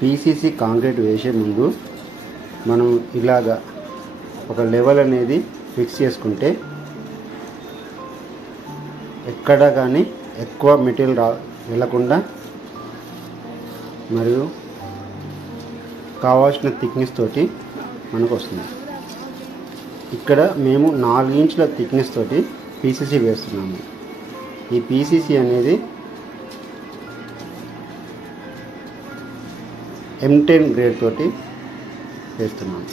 PCC concrete వేసే ముందు మనం ఇలాగా ఒక లెవెల్ అనేది ఫిక్స్ చేసుకుంటే ఎక్కడ కానీ ఎక్కువ మెటీరియల్ వెళ్ళకుండా మరియు కావాల్సిన థిక్నెస్ తోటి మనకు వస్తుంది. ఇక్కడ మేము 4 ఇంచుల థిక్నెస్ తోటి పీసీసీ వేస్తున్నాము. ఈ పీసీసీ అనేది M10 గ్రేడ్ తోటి వేస్తున్నాము.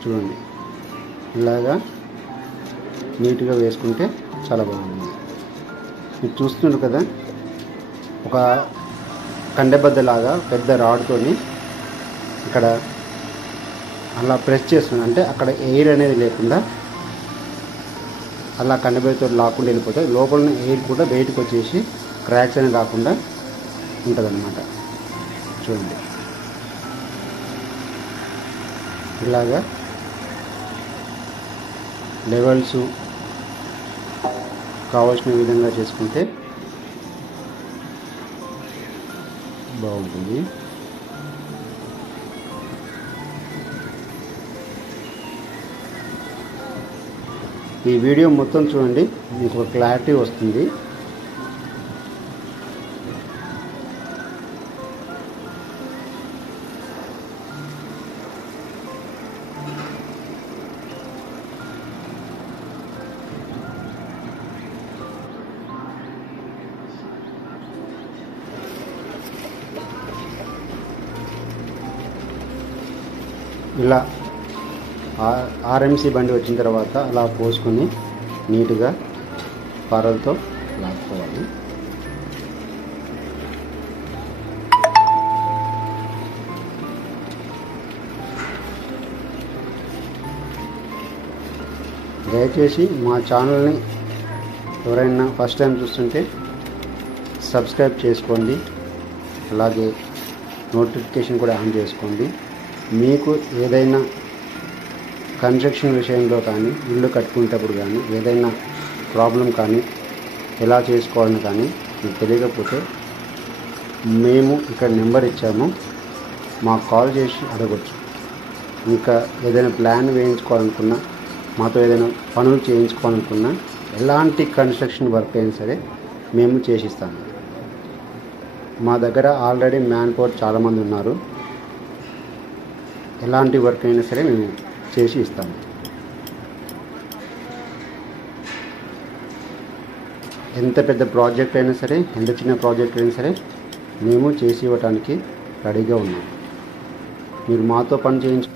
చూడండి, ఇలాగా నీట్గా వేసుకుంటే చాలా బాగుంటుంది. మీరు చూస్తున్నారు కదా, ఒక కండెబద్దలాగా పెద్ద రాడ్తోని ఇక్కడ అలా ప్రెస్ చేస్తుంది. అంటే అక్కడ ఎయిర్ అనేది లేకుండా అలా కండెబద్దతో లాక్కుండా వెళ్ళిపోతే లోపల ఎయిర్ కూడా బయటకు వచ్చేసి క్రాక్స్ అనేది రాకుండా ఉంటుందన్నమాట. చూడండి, ఇలాగా లెవెల్స్ కావాల్సిన విధంగా చేసుకుంటే బాగుంటుంది. ఈ వీడియో మొత్తం చూడండి, మీకు ఒక క్లారిటీ వస్తుంది. ఇలా ఆర్ఎంసీ బండి వచ్చిన తర్వాత అలా పోసుకొని నీట్గా పారలతో లాక్కోవాలి. దయచేసి మా ఛానల్ని ఎవరైనా ఫస్ట్ టైం చూస్తుంటే సబ్స్క్రైబ్ చేసుకోండి. అలాగే నోటిఫికేషన్ కూడా ఆన్ చేసుకోండి. మీకు ఏదైనా కన్స్ట్రక్షన్ విషయంలో కానీ, ఇల్లు కట్టుకునేటప్పుడు కానీ ఏదైనా ప్రాబ్లం కానీ, ఎలా చేసుకోవాలని కానీ మీకు తెలియకపోతే మేము ఇక్కడ నెంబర్ ఇచ్చాము, మాకు కాల్ చేసి అడగచ్చు. ఇంకా ఏదైనా ప్లాన్ వేయించుకోవాలనుకున్నా, మాతో ఏదైనా పనులు చేయించుకోవాలనుకున్నా, ఎలాంటి కన్స్ట్రక్షన్ వర్క్ అయినా సరే మేము చేసిస్తాము. మా దగ్గర ఆల్రెడీ మ్యాన్ పవర్ చాలామంది ఉన్నారు. ఎలాంటి వర్క్ అయినా సరే మేము చేసి ఇస్తాము. ఎంత పెద్ద ప్రాజెక్ట్ అయినా సరే, ఎంత చిన్న ప్రాజెక్ట్ అయినా సరే మేము చేసి ఇవ్వడానికి రెడీగా ఉన్నాము. మీరు మాతో పని చేయించు.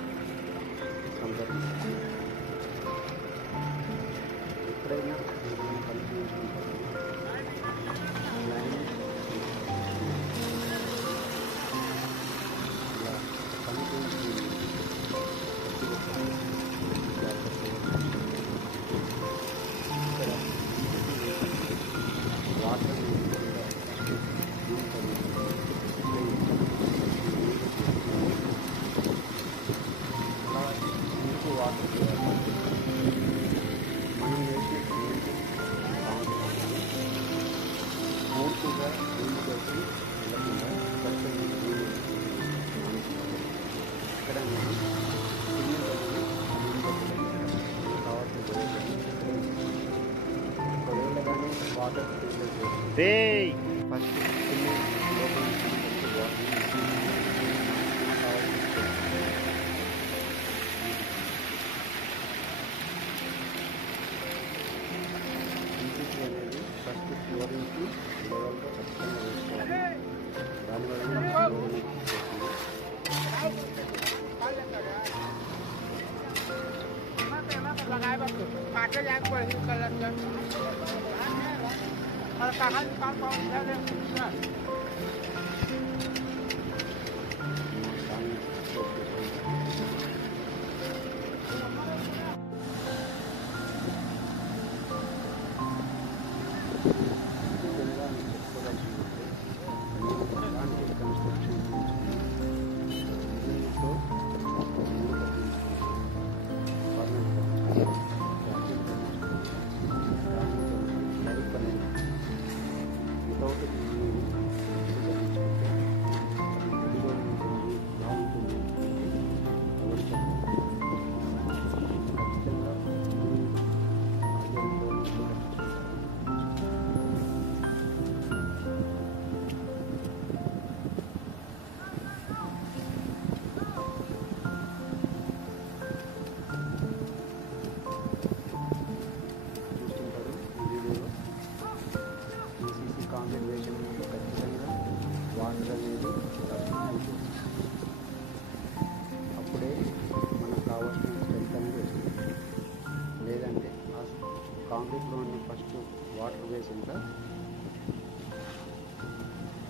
ఇంకా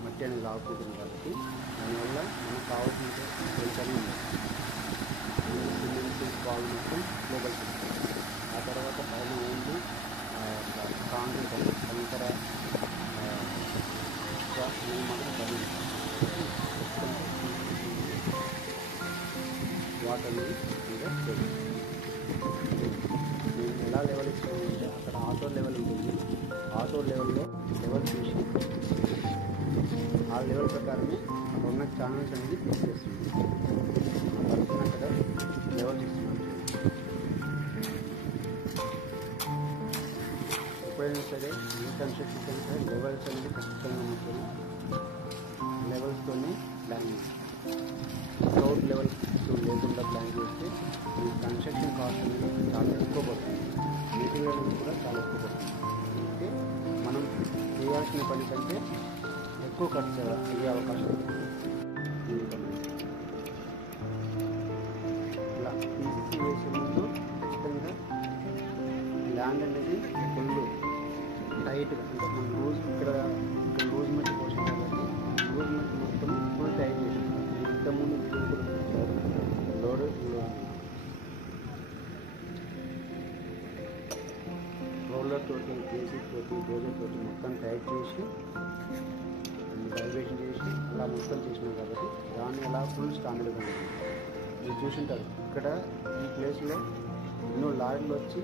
మట్టి అనేది లాగుతుంది కాబట్టి దానివల్ల మనకు కావాల్సిన వెళ్తూనే ఉంది. సిమెంట్ బాల్ మొత్తం లోపలికి వస్తుంది. ఆ తర్వాత పైన ఓన్లీ కాంక్రీట్ అని కంకర మాత్రం పని వాటర్ అనేది మేము ఎలా లెవెల్ ఇస్తామంటే అక్కడ ఆటో లెవెల్ ఉంటుంది. ఆటో లెవెల్లో లెవెల్ చూసి ఆ లెవెల్ ప్రకారమే అక్కడ ఉన్న ఛానల్స్ అనేది ఫిక్స్ చేస్తుంది. అక్కడ లెవెల్స్ ఇస్తున్నాం. ఎప్పుడైనా సరే ఈ కన్స్ట్రక్షన్ కంటే లెవెల్స్ అనేది ఖచ్చితంగా ఉంటుంది. లెవెల్స్తోనే ప్లాన్ క్రౌడ్ లెవెల్ లేకుండా ప్లాన్ చేస్తే ఈ కన్స్ట్రక్షన్ కాస్ట్ అనేది చాలా ఎక్కువ పడుతుంది. మెటీరియల్ అనేది కూడా చాలా ఎక్కువ పడుతుంది. అంటే మనం చేయాల్సిన పని కంటే ఎక్కువ ఖర్చు అయ్యే అవకాశం ఉంది. ఇలా పీసీసీ వేసే ముందు ఖచ్చితంగా ల్యాండ్ అనేది ఫుల్ టైట్గా అంటే మన లూజ్ ఇక్కడ లూజ్ మట్టి పోసిన కాబట్టి లూజ్ మట్టి మొత్తం ఫుల్ టైట్ చేసి ఇంతకుముందు లోడ్ రోలర్ తోటి జేసీ తోటి డోజర్ తోటి మొత్తం టైట్ చేసి వైబ్రేషన్ చేసి అలా మొత్తం చేసినాం కాబట్టి దాన్ని అలా ఫుల్ స్టాండర్డ్గా ఉంటుంది. మీరు చూసింటారు ఇక్కడ ఈ ప్లేస్లో ఎన్నో లారీలు వచ్చి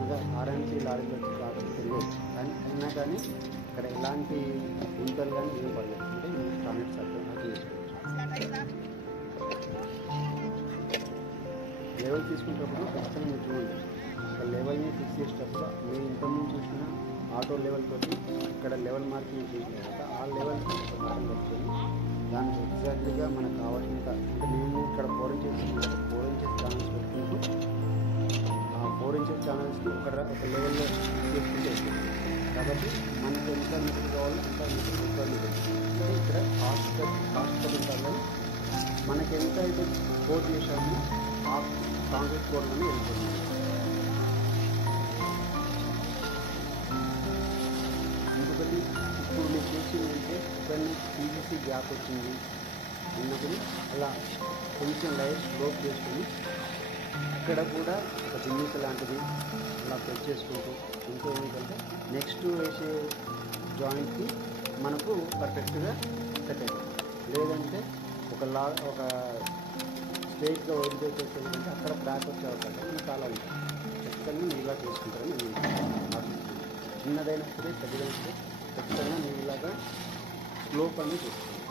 ఇంకా ఆర్ఎంసీ లారీలు వచ్చి కాబట్టి తిరగవచ్చు. కానీ అయినా కానీ ఇక్కడ ఎలాంటి గుంతలు కానీ ఏం పడలేదు. అంటే మీరు స్టాండర్డ్ సర్టిఫికేట్ చేసుకోవచ్చు. లెవెల్ తీసుకునేటప్పుడు ఖచ్చితంగా మీరు చూడండి. ఇక్కడ లెవెల్ని ఫిక్స్ చేసేటప్పుడు మీరు ఇంతకుముందు చూసిన ఆటో లెవెల్ తోటి ఇక్కడ లెవెల్ మార్కింగ్ చేసిన తర్వాత ఆ లెవెల్ ప్రకారం వచ్చేది దానికి ఎగ్జాక్ట్లీగా మనకు కావాల్సిన అంటే మేము ఇక్కడ 4 ఇంచెస్ 4 ఇంచెస్ ఛానల్స్ పెట్టుకుంటూ ఆ 4 ఇంచెస్ ఛానల్స్కి ఒక లెవెల్లో చేసుకుంటూ వస్తుంది. కాబట్టి మనకు ఎంత మీటర్ కావాలో అంత మీటర్ రిక్వైర్మెంట్ అంటే ఇక్కడ కాస్ట్ ఉంటారు. మనకి ఎంత అయితే కోట్ చేసామో ఆ కాంక్రీట్ కోడ్లోనే వెళ్తుంది. ఇంకొకటి ఇప్పుడు మీరు చూసిందంటే ఒకరిని పీవీసీ గ్యాప్ వచ్చింది అన్నప్పుడు అలా కొంచెం లైట్ స్లోప్ చేసుకొని ఇక్కడ కూడా ఒక బిన్నీస్ లాంటిది అలా ప్రెస్ చేసుకుంటూ ఇంకో ఏంటంటే నెక్స్ట్ వేసే జాయింట్కి మనకు పర్ఫెక్ట్గా సెట్ అవుతుంది. లేదంటే ఒక స్ట్రైట్గా వదిలిపెట్టేసేదంటే అక్కడ క్రాక్ వచ్చే అవకాశం చాలా ఉంటాయి. ఖచ్చితంగా మీరు ఇలా చేసుకుంటారని నేను ఆశిస్తున్నాను. చిన్నదైనా సరే పెద్దదైనా సరే ఖచ్చితంగా నేను ఇలాగా స్లోప్ అనేది చేసుకోవాలి.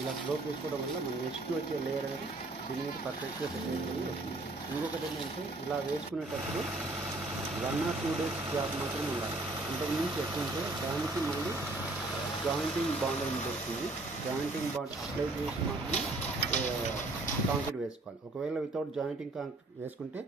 ఇలా స్లోప్ చేసుకోవడం వల్ల మన నెక్స్ట్ వచ్చే లేయర్ అనేది దీని మీద పర్ఫెక్ట్గా సెట్ అయిపోయి వస్తుంది. ఇంకొకటి ఏంటంటే ఇలా వేసుకునేటప్పుడు 1 or 2 days గ్యాప్ మాత్రం ఉండాలి. ఇంతకు మించి ఎక్కుంటే దానికి మళ్ళీ జాయింటింగ్ బాండ్ అని దొరుకుతుంది. జాయింటింగ్ బాండ్ అప్లై చేసి మాత్రం కాంక్రీట్ వేసుకోవాలి. ఒకవేళ వితౌట్ జాయింటింగ్ కాంక్రీట్ వేసుకుంటే